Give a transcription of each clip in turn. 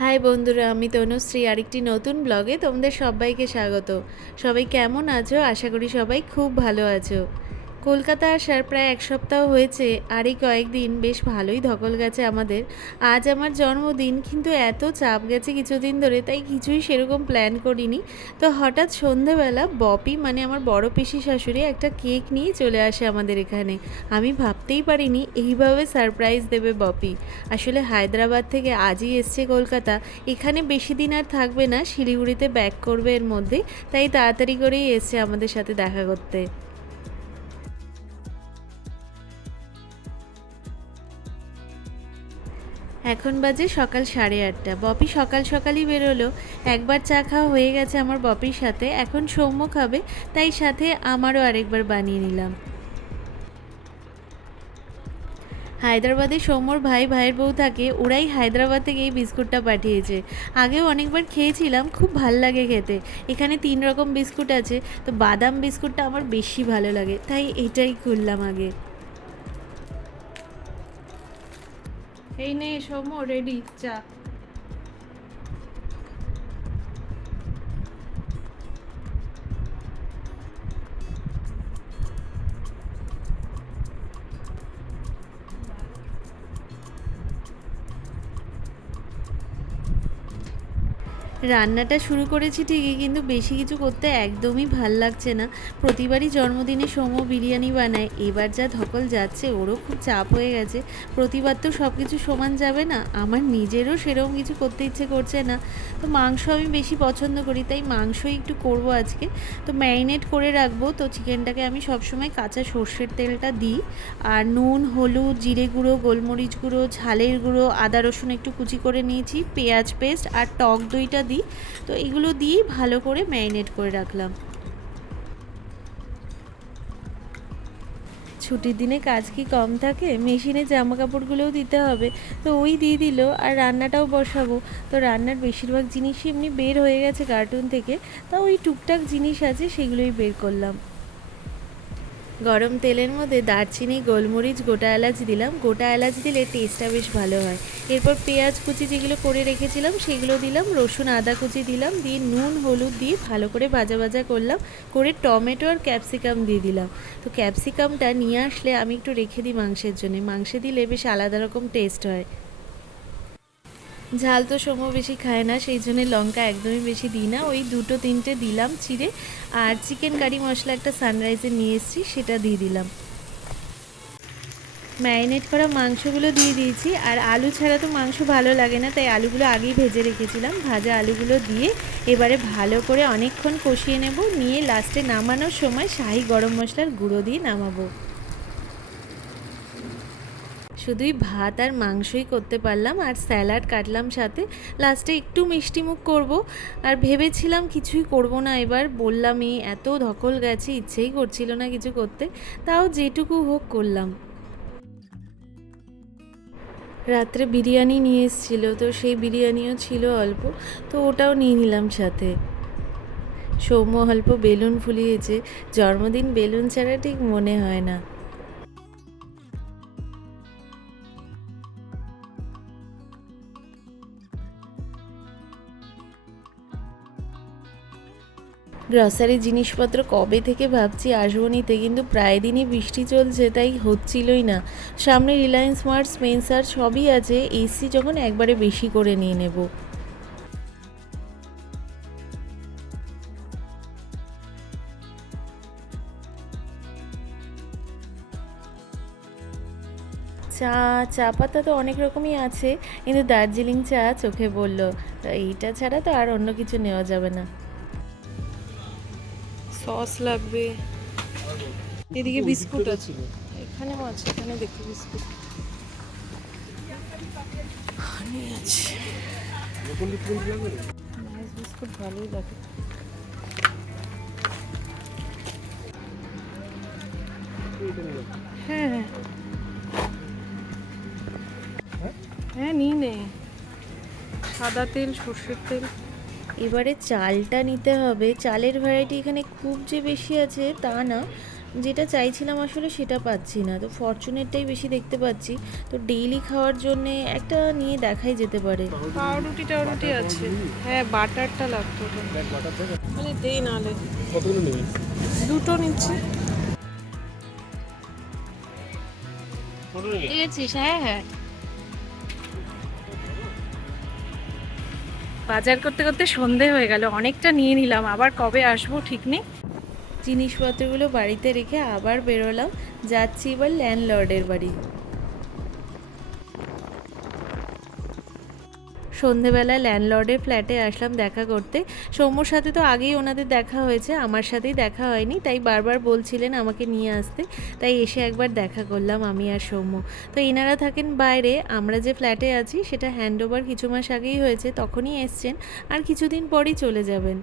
High বন্ধুরা, আমি তনুশ্রী। আরেকটি নতুন ব্লগে তোমাদের সবাইকে স্বাগত। সবাই কেমন আছো? আশা করি সবাই খুব ভালো আছো। কলকাতা আসার প্রায় এক সপ্তাহ হয়েছে আর এই কয়েকদিন বেশ ভালোই ধকল গেছে আমাদের। আজ আমার জন্মদিন, কিন্তু এত চাপ গেছে কিছুদিন ধরে, তাই কিছুই সেরকম প্ল্যান করিনি। তো হঠাৎ সন্ধেবেলা বপি মানে আমার বড় পিসি শাশুড়ি, একটা কেক নিয়ে চলে আসে আমাদের এখানে। আমি ভাবতেই পারিনি এইভাবে সারপ্রাইজ দেবে বপি। আসলে হায়দ্রাবাদ থেকে আজই এসছে কলকাতা। এখানে বেশি দিন আর থাকবে না, শিলিগুড়িতে ব্যাক করবে এর মধ্যে, তাই তাড়াতাড়ি করেই এসছে আমাদের সাথে দেখা করতে। এখন বাজে সকাল সাড়ে আটটা। বপি সকাল সকালই বেরোলো। একবার চা খাওয়া হয়ে গেছে আমার বপির সাথে। এখন সৌম্য খাবে, তাই সাথে আমারও আরেকবার বানিয়ে নিলাম। হায়দ্রাবাদে সৌম্যর ভাই, ভাইয়ের বউ থাকে, ওরাই হায়দ্রাবাদ থেকে এই বিস্কুটটা পাঠিয়েছে। আগেও অনেকবার খেয়েছিলাম, খুব ভালো লাগে খেতে। এখানে তিন রকম বিস্কুট আছে, তো বাদাম বিস্কুটটা আমার বেশি ভালো লাগে, তাই এটাই খুললাম আগে। এই নে সৌম্য রেডি চা। রান্নাটা শুরু করেছি ঠিকই, কিন্তু বেশি কিছু করতে একদমই ভালো লাগছে না। প্রতিবারই জন্মদিনে সোম বিরিয়ানি বানায়, এবার যা ধকল যাচ্ছে, ওরও খুব চাপ হয়ে গেছে। প্রতিবার তো সব কিছু সমান যাবে না, আমার নিজেরও সেরকম কিছু করতে ইচ্ছে করছে না। তো মাংস আমি বেশি পছন্দ করি, তাই মাংসই একটু করব আজকে। তো ম্যারিনেট করে রাখব, তো চিকেনটাকে আমি সবসময় কাঁচা সর্ষের তেলটা দিই। আর নুন, হলুদ, জিরে গুঁড়ো, গোলমরিচ গুঁড়ো, ঝালের গুঁড়ো, আদা রসুন একটু কুচি করে নিয়েছি, পেঁয়াজ পেস্ট আর টক দইটা দিই। তো এগুলো দিয়ে ভালো করে ম্যারিনেট করে রাখলাম। ছুটির দিনে কাজ কি কম থাকে? মেশিনে জামা কাপড়গুলোও দিতে হবে। তো ওই দিয়ে দিল, আর রান্নাটাও বসাবো। তো রান্নার বেশিরভাগ জিনিসই এমনি বের হয়ে গেছে কার্টুন থেকে। তা ওই টুকটাক জিনিস আছে, সেগুলোই বের করলাম। গরম তেলের মধ্যে দারচিনি, গোলমরিচ, গোটা এলাচ দিলাম। গোটা এলাচ দিলে টেস্টটা বেশ ভালো হয়। এরপর পেঁয়াজ কুচি যেগুলো করে রেখেছিলাম, সেগুলো দিলাম। রসুন, আদা কুচি দিলাম। দিয়ে নুন, হলুদ দিয়ে ভালো করে ভাজা ভাজা করলাম। করে টমেটো আর ক্যাপসিকাম দিয়ে দিলাম। তো ক্যাপসিকামটা নিয়ে আসলে আমি একটু রেখে দিই মাংসের জন্য। মাংসে দিলে বেশ আলাদা রকম টেস্ট হয়। ঝাল তো সম বেশি খায় না, সেই জন্য লঙ্কা একদমই বেশি দিই না। ওই দুটো তিনটে দিলাম চিড়ে, আর চিকেন কারি মশলা একটা সানরাইজে নিয়ে এসেছি, সেটা দিয়ে দিলাম। ম্যারিনেট করা মাংসগুলো দিয়ে দিয়েছি, আর আলু ছাড়া তো মাংস ভালো লাগে না, তাই আলুগুলো আগেই ভেজে রেখেছিলাম। ভাজা আলুগুলো দিয়ে এবারে ভালো করে অনেকক্ষণ কষিয়ে নেব, নিয়ে লাস্টে নামানোর সময় শাহি গরম মশলার গুঁড়ো দিয়ে নামাবো। শুধুই ভাত আর মাংসই করতে পারলাম, আর স্যালাড কাটলাম সাথে। লাস্টে একটু মিষ্টি মুখ করব, আর ভেবেছিলাম কিছুই করব না এবার, বললামই, এত ধকল গেছে, ইচ্ছেই করছিল না কিছু করতে, তাও যেটুকু হোক করলাম। রাত্রে বিরিয়ানি নিয়ে এসেছিল, তো সেই বিরিয়ানিও ছিল অল্প, তো ওটাও নিয়ে নিলাম সাথে। সৌম্য অল্প বেলুন ফুলিয়েছে, জন্মদিন বেলুন ছাড়া ঠিক মনে হয় না। গ্রসারি জিনিসপত্র কবে থেকে ভাবছি আসব নিতে কিন্তু প্রায় দিনই বৃষ্টি চলছে, তাই হচ্ছিলই না। সামনে রিলায়েন্স মার্ট স্পেন্সার সবই আছে এসি যখন একবারে বেশি করে নিয়ে নেব। চা চা পাতা তো অনেক রকমই আছে, কিন্তু দার্জিলিং চা চোখে তা এইটা ছাড়া তো আর অন্য কিছু নেওয়া যাবে না। সস লাগবে। এদিকে বিস্কুট আছে। এখানেও আছে এখানে দেখি বিস্কুট। আছে। বিস্কুট, ভালোই লাগে। হ্যাঁ হ্যাঁ। হ্যাঁ নিয়ে নে। সাদা তেল, সর্ষের তেল। এবারে চালটা নিতে হবে। চালের ভ্যারাইটি এখানে খুব যে বেশি আছে তা না। যেটা চাইছিলাম আসলে সেটা পাচ্ছি না। তো ফরচুনেরটাই বেশি দেখতে পাচ্ছি। তো ডেইলি খাওয়ার জন্যে একটা নিয়ে দেখাই যেতে পারে। পাউরুটি টাউরুটি আছে। হ্যাঁ বাটারটা লাগতো মানে দেই নালে কতগুলো নেবেন দুটো নিচ্ছি। হ্যাঁ হ্যাঁ। বাজার করতে করতে সন্ধে হয়ে গেল। অনেকটা নিয়ে নিলাম। আবার কবে আসব ঠিক নেই। জিনিসপত্রগুলো বাড়িতে রেখে আবার বেরোলাম। যাচ্ছি এবার ল্যান্ডলর্ডের বাড়ি। সন্ধেবেলায় ল্যান্ডলর্ডের ফ্ল্যাটে আসলাম দেখা করতে। সৌম্যর সাথে তো আগেই ওনাদের দেখা হয়েছে, আমার সাথেই দেখা হয়নি, তাই বারবার বলছিলেন আমাকে নিয়ে আসতে, তাই এসে একবার দেখা করলাম আমি আর সৌম্য। তো এনারা থাকেন বাইরে, আমরা যে ফ্ল্যাটে আছি সেটা হ্যান্ডওভার কিছু মাস আগেই হয়েছে, তখনই এসছেন, আর কিছুদিন পরেই চলে যাবেন।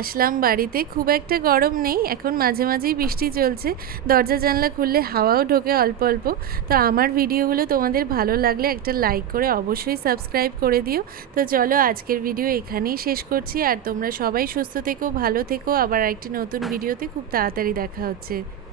আসলাম বাড়িতে। খুব একটা গরম নেই, এখন মাঝে মাঝেই বৃষ্টি চলছে। দরজা, জানলা খুললে হাওয়াও ঢোকে অল্প অল্প। তো আমার ভিডিওগুলো তোমাদের ভালো লাগলে একটা লাইক করে অবশ্যই সাবস্ক্রাইব করে দিও। তো চলো আজকের ভিডিও এখানেই শেষ করছি। আর তোমরা সবাই সুস্থ থেকো, ভালো থেকো। আবার একটি নতুন ভিডিওতে খুব তাড়াতাড়ি দেখা হচ্ছে।